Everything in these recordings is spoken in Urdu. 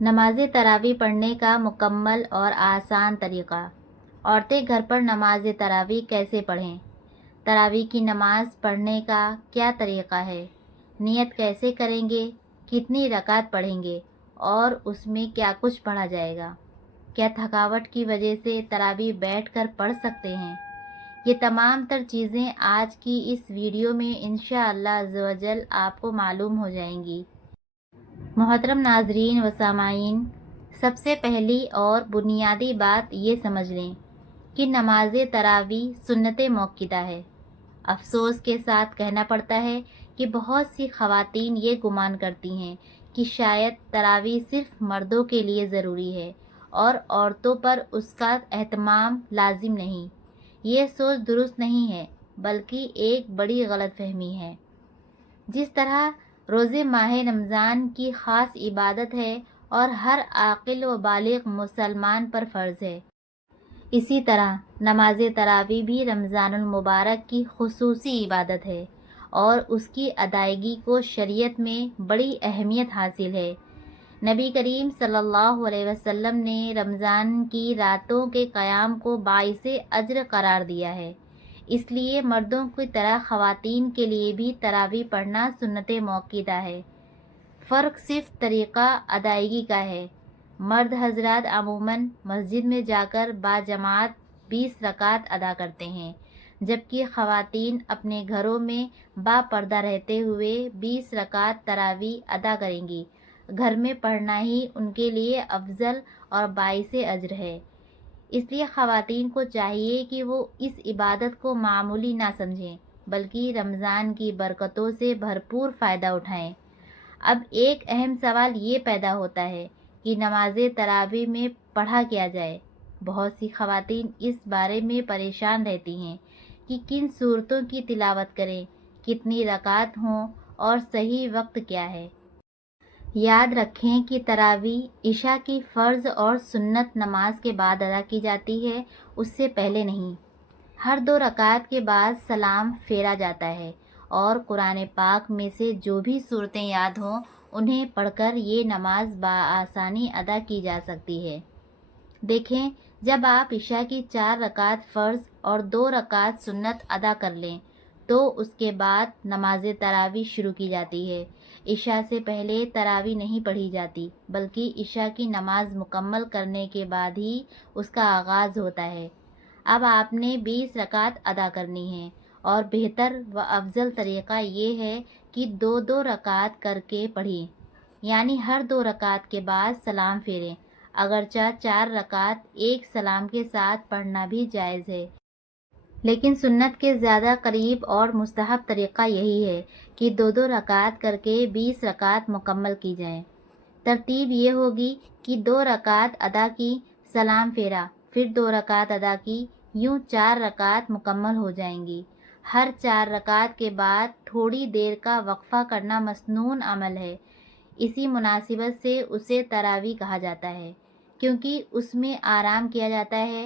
نماز تراویح پڑھنے کا مکمل اور آسان طریقہ۔ عورتیں گھر پر نماز تراویح کیسے پڑھیں؟ تراویح کی نماز پڑھنے کا کیا طریقہ ہے؟ نیت کیسے کریں گے؟ کتنی رکعت پڑھیں گے؟ اور اس میں کیا کچھ پڑھا جائے گا؟ کیا تھکاوٹ کی وجہ سے تراویح بیٹھ کر پڑھ سکتے ہیں؟ یہ تمام تر چیزیں آج کی اس ویڈیو میں انشاءاللہ عز و جل آپ کو معلوم ہو جائیں گی۔ محترم ناظرین و سامعین، سب سے پہلی اور بنیادی بات یہ سمجھ لیں کہ نماز تراویح سنت موقوتہ ہے۔ افسوس کے ساتھ کہنا پڑتا ہے کہ بہت سی خواتین یہ گمان کرتی ہیں کہ شاید تراویح صرف مردوں کے لیے ضروری ہے اور عورتوں پر اس کا اہتمام لازم نہیں۔ یہ سوچ درست نہیں ہے، بلکہ ایک بڑی غلط فہمی ہے۔ جس طرح روزے ماہ رمضان کی خاص عبادت ہے اور ہر عاقل و بالغ مسلمان پر فرض ہے، اسی طرح نماز تراویح بھی رمضان المبارک کی خصوصی عبادت ہے اور اس کی ادائیگی کو شریعت میں بڑی اہمیت حاصل ہے۔ نبی کریم صلی اللہ علیہ وسلم نے رمضان کی راتوں کے قیام کو باعث اجر قرار دیا ہے، اس لیے مردوں کی طرح خواتین کے لیے بھی تراویح پڑھنا سنت موقوتہ ہے۔ فرق صرف طریقہ ادائیگی کا ہے۔ مرد حضرات عموماً مسجد میں جا کر باجماعت 20 رکعت ادا کرتے ہیں، جبکہ خواتین اپنے گھروں میں با پردہ رہتے ہوئے 20 رکعت تراویح ادا کریں گی۔ گھر میں پڑھنا ہی ان کے لیے افضل اور باعث اجر ہے۔ اس لیے خواتین کو چاہیے کہ وہ اس عبادت کو معمولی نہ سمجھیں، بلکہ رمضان کی برکتوں سے بھرپور فائدہ اٹھائیں۔ اب ایک اہم سوال یہ پیدا ہوتا ہے کہ نماز تراویح میں پڑھا کیا جائے۔ بہت سی خواتین اس بارے میں پریشان رہتی ہیں کہ کن سورتوں کی تلاوت کریں، کتنی رکعت ہوں اور صحیح وقت کیا ہے۔ یاد رکھیں کہ تراویح عشاء کی فرض اور سنت نماز کے بعد ادا کی جاتی ہے، اس سے پہلے نہیں۔ ہر 2 رکعت کے بعد سلام پھیرا جاتا ہے اور قرآن پاک میں سے جو بھی صورتیں یاد ہوں انہیں پڑھ کر یہ نماز بآسانی ادا کی جا سکتی ہے۔ دیکھیں، جب آپ عشاء کی 4 رکعت فرض اور 2 رکعت سنت ادا کر لیں تو اس کے بعد نماز تراویح شروع کی جاتی ہے۔ عشاء سے پہلے تراویح نہیں پڑھی جاتی، بلکہ عشاء کی نماز مکمل کرنے کے بعد ہی اس کا آغاز ہوتا ہے۔ اب آپ نے 20 رکعت ادا کرنی ہے اور بہتر و افضل طریقہ یہ ہے کہ 2 رکعت کر کے پڑھیں، یعنی ہر 2 رکعت کے بعد سلام پھیریں۔ اگرچہ 4 رکعت ایک سلام کے ساتھ پڑھنا بھی جائز ہے، لیکن سنت کے زیادہ قریب اور مستحب طریقہ یہی ہے کہ 2 رکعت کر کے 20 رکعت مکمل کی جائیں۔ ترتیب یہ ہوگی کہ 2 رکعت ادا کی، سلام پھیرا، پھر 2 رکعت ادا کی، یوں 4 رکعت مکمل ہو جائیں گی۔ ہر 4 رکعت کے بعد تھوڑی دیر کا وقفہ کرنا مسنون عمل ہے۔ اسی مناسبت سے اسے تراویح کہا جاتا ہے، کیونکہ اس میں آرام کیا جاتا ہے۔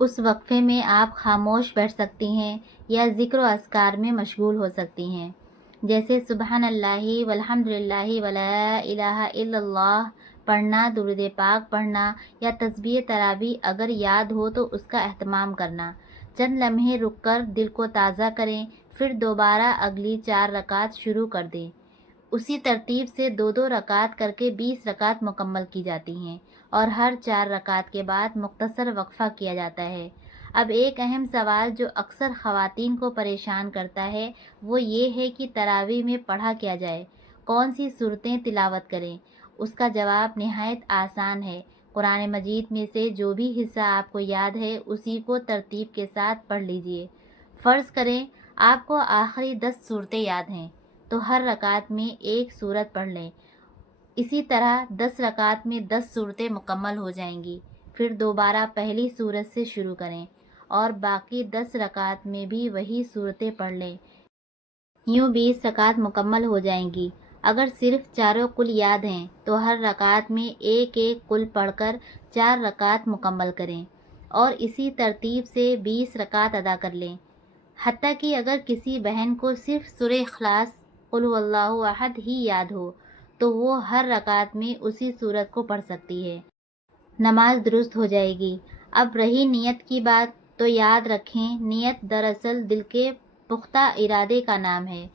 اس وقفے میں آپ خاموش بیٹھ سکتی ہیں یا ذکر و اذکار میں مشغول ہو سکتی ہیں، جیسے سبحان اللہ والحمد للہ ولا الہ الا اللہ پڑھنا، درود پاک پڑھنا یا تسبیح تراویح اگر یاد ہو تو اس کا اہتمام کرنا۔ چند لمحے رک کر دل کو تازہ کریں، پھر دوبارہ اگلی 4 رکعت شروع کر دیں۔ اسی ترتیب سے 2 رکعت کر کے 20 رکعت مکمل کی جاتی ہیں اور ہر 4 رکعت کے بعد مختصر وقفہ کیا جاتا ہے۔ اب ایک اہم سوال جو اکثر خواتین کو پریشان کرتا ہے وہ یہ ہے کہ تراویح میں پڑھا کیا جائے، کون سی صورتیں تلاوت کریں۔ اس کا جواب نہایت آسان ہے۔ قرآن مجید میں سے جو بھی حصہ آپ کو یاد ہے اسی کو ترتیب کے ساتھ پڑھ لیجئے۔ فرض کریں آپ کو آخری 10 صورتیں یاد ہیں تو ہر رکعت میں ایک صورت پڑھ لیں۔ اسی طرح 10 رکعت میں 10 صورتیں مکمل ہو جائیں گی، پھر دوبارہ پہلی صورت سے شروع کریں اور باقی 10 رکعت میں بھی وہی صورتیں پڑھ لیں، یوں 20 رکعت مکمل ہو جائیں گی۔ اگر صرف چاروں کل یاد ہیں تو ہر رکعت میں ایک ایک کل پڑھ کر 4 رکعت مکمل کریں اور اسی ترتیب سے 20 رکعت ادا کر لیں۔ حتیٰ کہ اگر کسی بہن کو صرف سورہ اخلاص قل هو اللہ احد ہی یاد ہو تو وہ ہر رکعت میں اسی سورت کو پڑھ سکتی ہے، نماز درست ہو جائے گی۔ اب رہی نیت کی بات، تو یاد رکھیں نیت دراصل دل کے پختہ ارادے کا نام ہے۔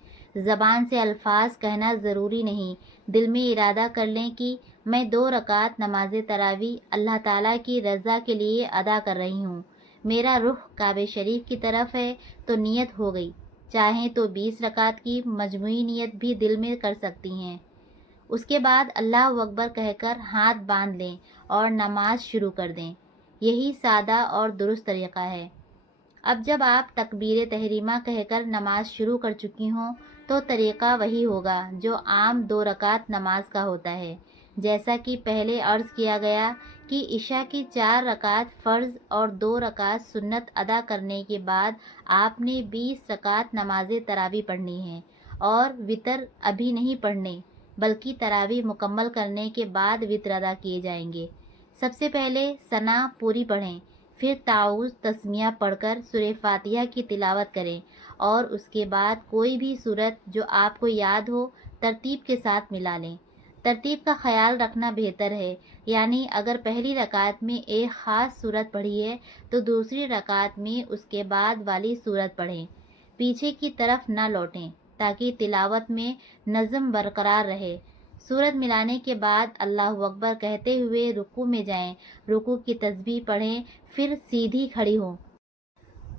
زبان سے الفاظ کہنا ضروری نہیں، دل میں ارادہ کر لیں کہ میں 2 رکعت نماز تراویح اللہ تعالیٰ کی رضا کے لیے ادا کر رہی ہوں، میرا رخ کعبہ شریف کی طرف ہے، تو نیت ہو گئی۔ چاہیں تو 20 رکعت کی مجموعی نیت بھی دل میں کر سکتی ہیں۔ اس کے بعد اللہ اکبر کہہ کر ہاتھ باندھ لیں اور نماز شروع کر دیں۔ یہی سادہ اور درست طریقہ ہے۔ اب جب آپ تکبیر تحریمہ کہہ کر نماز شروع کر چکی ہوں تو طریقہ وہی ہوگا جو عام 2 رکعت نماز کا ہوتا ہے۔ جیسا کہ پہلے عرض کیا گیا کہ عشاء کی 4 رکعت فرض اور 2 رکعت سنت ادا کرنے کے بعد آپ نے 20 رکعت نماز تراویح پڑھنی ہے، اور وتر ابھی نہیں پڑھنے، بلکہ تراویح مکمل کرنے کے بعد وتر ادا کیے جائیں گے۔ سب سے پہلے ثنا پوری پڑھیں، پھر تعوذ تسمیہ پڑھ کر سورہ فاتحہ کی تلاوت کریں، اور اس کے بعد کوئی بھی سورت جو آپ کو یاد ہو ترتیب کے ساتھ ملا لیں۔ ترتیب کا خیال رکھنا بہتر ہے، یعنی اگر پہلی رکعت میں ایک خاص سورت پڑھی ہے تو دوسری رکعت میں اس کے بعد والی سورت پڑھیں۔ پیچھے کی طرف نہ لوٹیں تاکہ تلاوت میں نظم برقرار رہے۔ سورت ملانے کے بعد اللہ اکبر کہتے ہوئے رکوع میں جائیں، رکوع کی تسبیح پڑھیں، پھر سیدھی کھڑی ہوں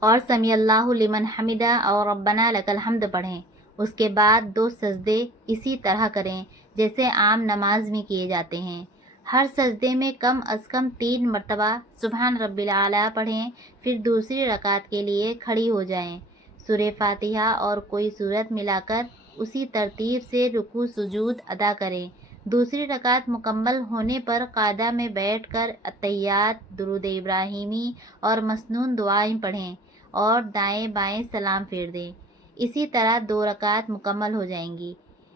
اور سمیع اللہ لمن حمدہ اور ربنا لک الحمد پڑھیں۔ اس کے بعد 2 سجدے اسی طرح کریں جیسے عام نماز میں کیے جاتے ہیں۔ ہر سجدے میں کم از کم 3 مرتبہ سبحان رب العلیٰ پڑھیں، پھر دوسری رکعت کے لیے کھڑی ہو جائیں۔ سورہ فاتحہ اور کوئی سورت ملا کر اسی ترتیب سے رکوع سجود ادا کریں۔ دوسری رکعت مکمل ہونے پر قاعدہ میں بیٹھ کر اتحیات، درود ابراہیمی اور مسنون دعائیں پڑھیں اور دائیں بائیں سلام پھیر دیں۔ اسی طرح 2 رکعت مکمل ہو جائیں گی۔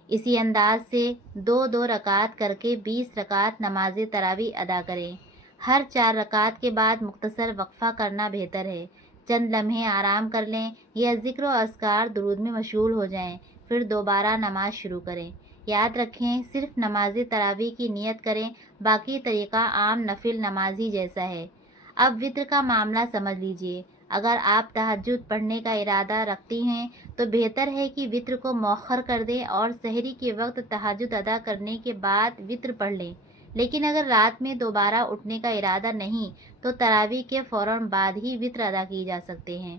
اسی انداز سے 2 رکعت کر کے 20 رکعت نماز تراویح ادا کریں۔ ہر 4 رکعت کے بعد مختصر وقفہ کرنا بہتر ہے، چند لمحے آرام کر لیں یا ذکر و اذکار درود میں مشغول ہو جائیں، پھر دوبارہ نماز شروع کریں۔ یاد رکھیں صرف نماز تراویح کی نیت کریں، باقی طریقہ عام نفل نماز ہی جیسا ہے۔ اب وتر کا معاملہ سمجھ لیجئے۔ اگر آپ تہجد پڑھنے کا ارادہ رکھتی ہیں تو بہتر ہے کہ وتر کو مؤخر کر دیں اور سحری کے وقت تہجد ادا کرنے کے بعد وتر پڑھ لیں۔ لیکن اگر رات میں دوبارہ اٹھنے کا ارادہ نہیں تو تراویح کے فوراً بعد ہی وتر ادا کیے جا سکتے ہیں۔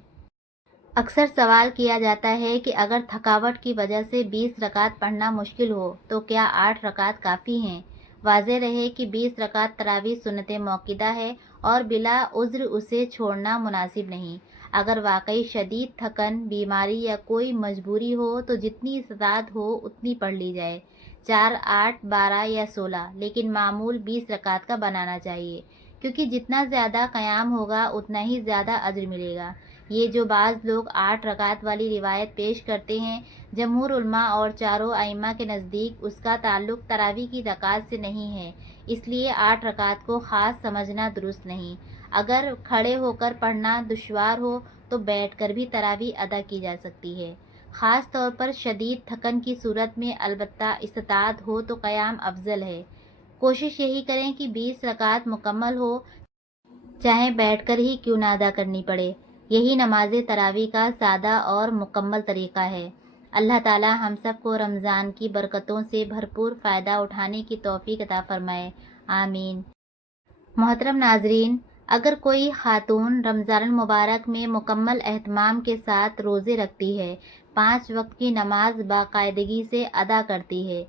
اکثر سوال کیا جاتا ہے کہ اگر تھکاوٹ کی وجہ سے 20 رکعت پڑھنا مشکل ہو تو کیا 8 رکعت کافی ہیں؟ واضح رہے کہ 20 رکعت تراویح سنت موقدہ ہے اور بلا عذر اسے چھوڑنا مناسب نہیں۔ اگر واقعی شدید تھکن، بیماری یا کوئی مجبوری ہو تو جتنی استطاعت ہو اتنی پڑھ لی جائے، 4، 8، 12 یا 16، لیکن معمول 20 رکعت کا بنانا چاہیے، کیونکہ جتنا زیادہ قیام ہوگا اتنا ہی زیادہ اجر ملے گا۔ یہ جو بعض لوگ 8 رکعت والی روایت پیش کرتے ہیں، جمہور علماء اور چاروں ائمہ کے نزدیک اس کا تعلق تراویح کی رکعت سے نہیں ہے، اس لیے 8 رکعت کو خاص سمجھنا درست نہیں۔ اگر کھڑے ہو کر پڑھنا دشوار ہو تو بیٹھ کر بھی تراویح ادا کی جا سکتی ہے۔ خاص طور پر شدید تھکن کی صورت میں البتہ استطاعت ہو تو قیام افضل ہے۔ کوشش یہی کریں کہ 20 رکعت مکمل ہو، چاہے بیٹھ کر ہی کیوں نہ ادا کرنی پڑے۔ یہی نماز تراویح کا سادہ اور مکمل طریقہ ہے۔ اللہ تعالی ہم سب کو رمضان کی برکتوں سے بھرپور فائدہ اٹھانے کی توفیق عطا فرمائے، آمین۔ محترم ناظرین، اگر کوئی خاتون رمضان المبارک میں مکمل اہتمام کے ساتھ روزے رکھتی ہے، 5 وقت کی نماز باقاعدگی سے ادا کرتی ہے،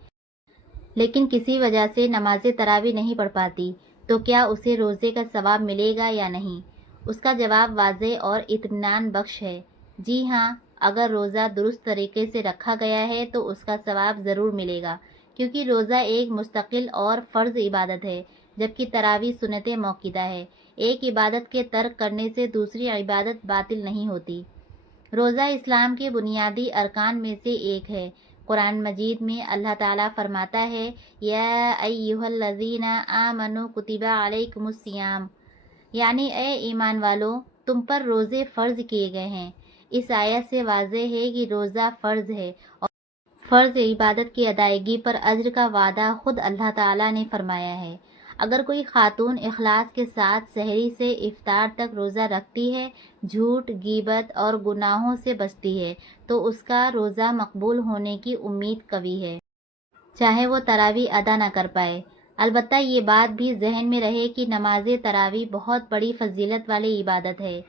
لیکن کسی وجہ سے نماز تراویح نہیں پڑھ پاتی، تو کیا اسے روزے کا ثواب ملے گا یا نہیں؟ اس کا جواب واضح اور اطمینان بخش ہے، جی ہاں، اگر روزہ درست طریقے سے رکھا گیا ہے تو اس کا ثواب ضرور ملے گا، کیونکہ روزہ ایک مستقل اور فرض عبادت ہے، جبکہ تراویح سنت موقدہ ہے۔ ایک عبادت کے ترک کرنے سے دوسری عبادت باطل نہیں ہوتی۔ روزہ اسلام کے بنیادی ارکان میں سے ایک ہے۔ قرآن مجید میں اللہ تعالیٰ فرماتا ہے، یا ایھا الذین آمنوا کتب علیکم الصیام، یعنی اے ایمان والو، تم پر روزے فرض کیے گئے ہیں۔ اس آیت سے واضح ہے کہ روزہ فرض ہے، اور فرض عبادت کی ادائیگی پر اجر کا وعدہ خود اللہ تعالیٰ نے فرمایا ہے۔ اگر کوئی خاتون اخلاص کے ساتھ سحری سے افطار تک روزہ رکھتی ہے، جھوٹ، غیبت اور گناہوں سے بچتی ہے، تو اس کا روزہ مقبول ہونے کی امید قوی ہے، چاہے وہ تراویح ادا نہ کر پائے۔ البتہ یہ بات بھی ذہن میں رہے کہ نماز تراویح بہت بڑی فضیلت والی عبادت ہے۔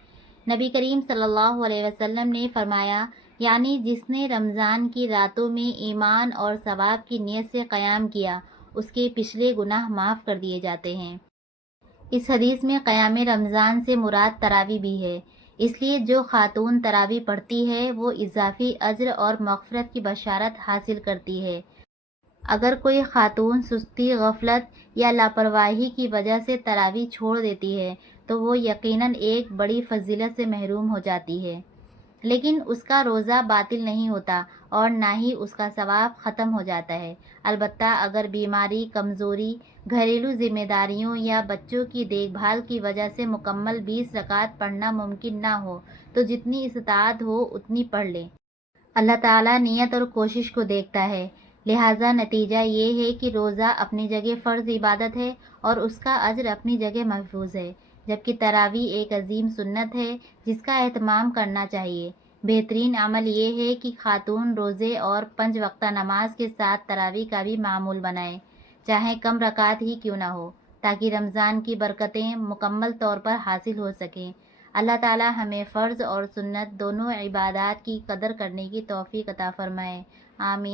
نبی کریم صلی اللہ علیہ وسلم نے فرمایا، یعنی جس نے رمضان کی راتوں میں ایمان اور ثواب کی نیت سے قیام کیا، اس کے پچھلے گناہ معاف کر دیے جاتے ہیں۔ اس حدیث میں قیام رمضان سے مراد تراویح بھی ہے، اس لیے جو خاتون تراویح پڑھتی ہے وہ اضافی اجر اور مغفرت کی بشارت حاصل کرتی ہے۔ اگر کوئی خاتون سستی، غفلت یا لاپرواہی کی وجہ سے تراویح چھوڑ دیتی ہے تو وہ یقیناً ایک بڑی فضیلت سے محروم ہو جاتی ہے، لیکن اس کا روزہ باطل نہیں ہوتا اور نہ ہی اس کا ثواب ختم ہو جاتا ہے۔ البتہ اگر بیماری، کمزوری، گھریلو ذمہ داریوں یا بچوں کی دیکھ بھال کی وجہ سے مکمل 20 رکعت پڑھنا ممکن نہ ہو تو جتنی استطاعت ہو اتنی پڑھ لیں۔ اللہ تعالیٰ نیت اور کوشش کو دیکھتا ہے، لہٰذا نتیجہ یہ ہے کہ روزہ اپنی جگہ فرض عبادت ہے اور اس کا اجر اپنی جگہ محفوظ ہے، جبکہ تراویح ایک عظیم سنت ہے جس کا اہتمام کرنا چاہیے۔ بہترین عمل یہ ہے کہ خاتون روزے اور 5 وقتہ نماز کے ساتھ تراویح کا بھی معمول بنائے، چاہے کم رکعت ہی کیوں نہ ہو، تاکہ رمضان کی برکتیں مکمل طور پر حاصل ہو سکیں۔ اللہ تعالیٰ ہمیں فرض اور سنت دونوں عبادات کی قدر کرنے کی توفیق عطا فرمائے، آمین۔